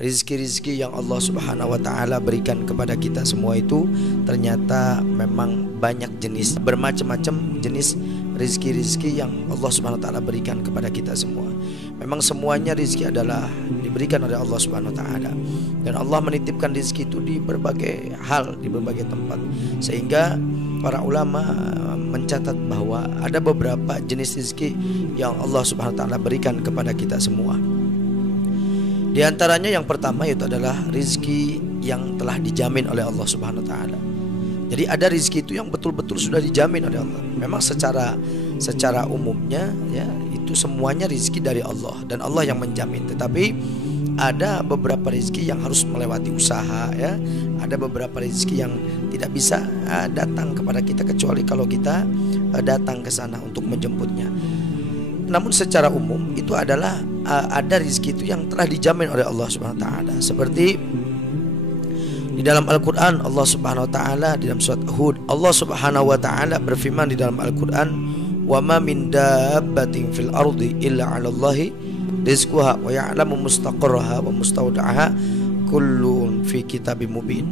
rizki-rizki yang Allah Subhanahu wa Ta'ala berikan kepada kita semua itu ternyata memang banyak jenis, bermacam-macam jenis rizki-rizki yang Allah Subhanahu wa Ta'ala berikan kepada kita semua. Memang semuanya rizki adalah diberikan oleh Allah Subhanahu wa Ta'ala, dan Allah menitipkan rizki itu di berbagai hal, di berbagai tempat, sehingga para ulama mencatat bahwa ada beberapa jenis rizki yang Allah Subhanahu wa Ta'ala berikan kepada kita semua. Di antaranya yang pertama itu adalah rizki yang telah dijamin oleh Allah Subhanahu wa Ta'ala. Jadi ada rizki itu yang betul-betul sudah dijamin oleh Allah. Memang secara umumnya ya itu semuanya rizki dari Allah dan Allah yang menjamin. Tetapi ada beberapa rizki yang harus melewati usaha ya. Ada beberapa rizki yang tidak bisa datang kepada kita kecuali kalau kita datang ke sana untuk menjemputnya. Namun secara umum itu adalah ada rizki itu yang telah dijamin oleh Allah Subhanahu wa Ta'ala. Seperti di dalam Al-Quran, Allah Subhanahu wa Ta'ala di dalam surat Hud, Allah Subhanahu wa Ta'ala berfirman di dalam Al-Quran, wa ma min dabbatin fil ardi illa 'ala Allahi rizquha wa ya'lamu mustaqarraha wa mustawda'aha kullun fi kitabim mubin.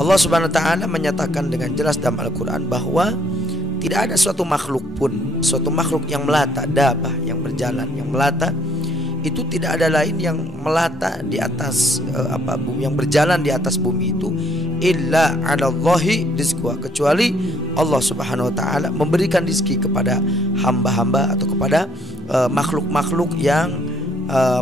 Allah Subhanahu wa Ta'ala menyatakan dengan jelas dalam Al-Quran bahwa tidak ada suatu makhluk pun, suatu makhluk yang melata, dabah yang berjalan, yang melata, itu tidak ada lain yang melata di atas bumi, yang berjalan di atas bumi itu illa 'alallahi rizquha, kecuali Allah Subhanahu wa Ta'ala memberikan rizki kepada hamba-hamba atau kepada makhluk-makhluk yang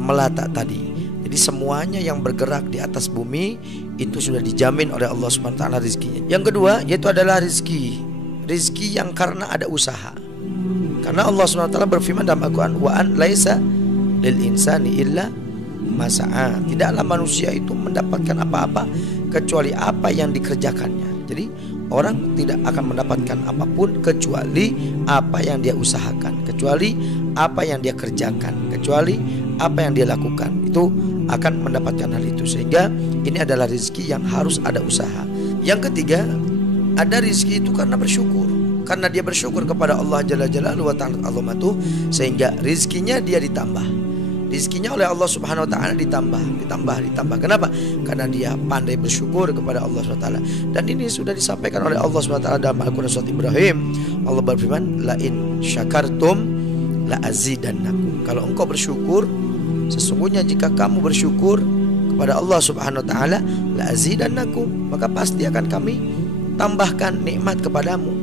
melata tadi. Jadi semuanya yang bergerak di atas bumi itu sudah dijamin oleh Allah Subhanahu wa Ta'ala rizkinya. Yang kedua yaitu adalah rizki yang karena ada usaha. Karena Allah Subhanahu wa Ta'ala berfirman dalam Al-Quran, wa an laisa lil insani illa ma sa'a. Tidaklah manusia itu mendapatkan apa-apa kecuali apa yang dikerjakannya. Jadi orang tidak akan mendapatkan apapun kecuali apa yang dia usahakan, kecuali apa yang dia kerjakan, kecuali apa yang dia lakukan, itu akan mendapatkan hal itu. Sehingga ini adalah rezeki yang harus ada usaha. Yang ketiga, ada rizki itu karena bersyukur. Karena dia bersyukur kepada Allah Jalla Jalaluhu wa Ta'ala Azamatuh, sehingga rizkinya dia ditambah. Rizkinya oleh Allah Subhanahu wa Ta'ala ditambah. Kenapa? Karena dia pandai bersyukur kepada Allah Subhanahu wa Ta'ala. Dan ini sudah disampaikan oleh Allah Subhanahu wa Ta'ala dalam Al-Quran surat Ibrahim. Allah berfirman, la in syakartum la azidannakum. Kalau engkau bersyukur, sesungguhnya jika kamu bersyukur kepada Allah Subhanahu wa Ta'ala, la azidannakum, maka pasti akan kami tambahkan nikmat kepadamu.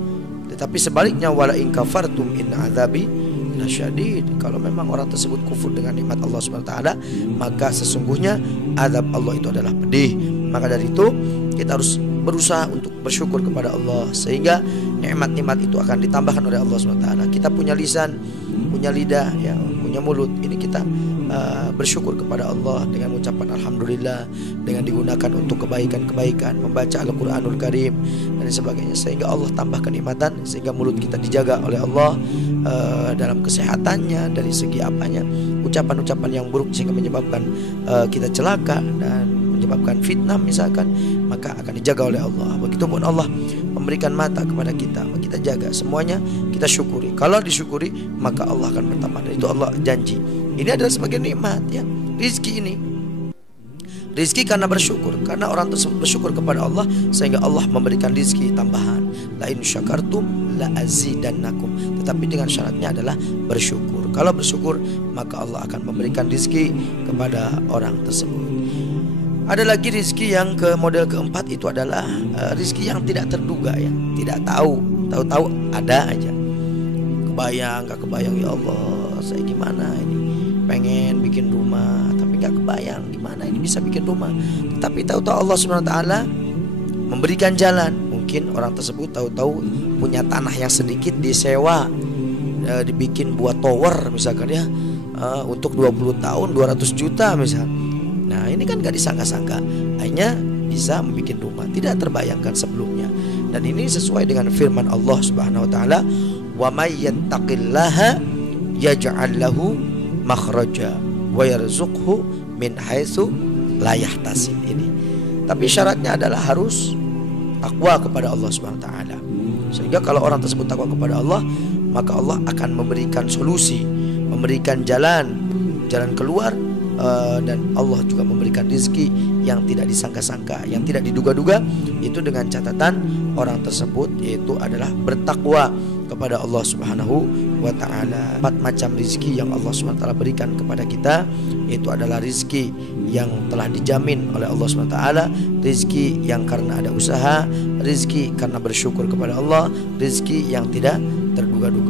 Tetapi sebaliknya, wala in kafartum in adzabi lasyadid. Kalau memang orang tersebut kufur dengan nikmat Allah Subhanahu wa Ta'ala, maka sesungguhnya azab Allah itu adalah pedih. Maka dari itu kita harus berusaha untuk bersyukur kepada Allah, sehingga nikmat-nikmat itu akan ditambahkan oleh Allah Subhanahu wa Ta'ala. Kita punya lisan, punya lidah, ya, punya mulut. Ini kita bersyukur kepada Allah dengan ucapan alhamdulillah, dengan digunakan untuk kebaikan-kebaikan, membaca Al-Quranul Karim dan sebagainya, sehingga Allah tambah kenikmatan, sehingga mulut kita dijaga oleh Allah dalam kesehatannya, dari segi apanya, ucapan-ucapan yang buruk sehingga menyebabkan kita celaka dan menyebabkan fitnah misalkan, maka akan dijaga oleh Allah. Begitupun Allah memberikan mata kepada kita, kita jaga semuanya, kita syukuri. Kalau disyukuri maka Allah akan bertambah, dan itu Allah janji. Ini adalah sebagai nikmat, ya, rizki ini. Rizki karena bersyukur, karena orang tersebut bersyukur kepada Allah, sehingga Allah memberikan rizki tambahan. La in syakartum la azidannakum. Tetapi dengan syaratnya adalah bersyukur. Kalau bersyukur maka Allah akan memberikan rizki kepada orang tersebut. Ada lagi rizki yang ke model keempat, itu adalah rizki yang tidak terduga, ya, tidak tahu ada aja. Kebayang, gak kebayang, ya Allah saya gimana ini, pengen bikin rumah tapi gak kebayang gimana ini bisa bikin rumah. Tapi tahu-tahu Allah Subhanahu wa Ta'ala memberikan jalan. Mungkin orang tersebut tahu-tahu punya tanah yang sedikit, disewa, dibikin buat tower misalkan, ya, untuk 20 tahun 200 juta misal. Nah ini kan gak disangka-sangka, akhirnya bisa membuat rumah, tidak terbayangkan sebelumnya. Dan ini sesuai dengan firman Allah Subhanahu wa Ta'ala, wa may yattaqillaha yaj'al lahu makhraja wa yarzuqhu min haitsu la yahtasib. Ini tapi syaratnya adalah harus takwa kepada Allah Subhanahu wa Ta'ala. Sehingga kalau orang tersebut takwa kepada Allah, maka Allah akan memberikan solusi, memberikan jalan keluar dan Allah juga memberikan rizki yang tidak disangka-sangka, yang tidak diduga-duga, itu dengan catatan orang tersebut yaitu adalah bertakwa kepada Allah Subhanahu wa ta'ala. 4 macam rizki yang Allah Subhanahu wa ta'ala berikan kepada kita itu adalah rizki yang telah dijamin oleh Allah Subhanahu wa ta'ala, rizki yang karena ada usaha, rizki karena bersyukur kepada Allah, rizki yang tidak terduga-duga.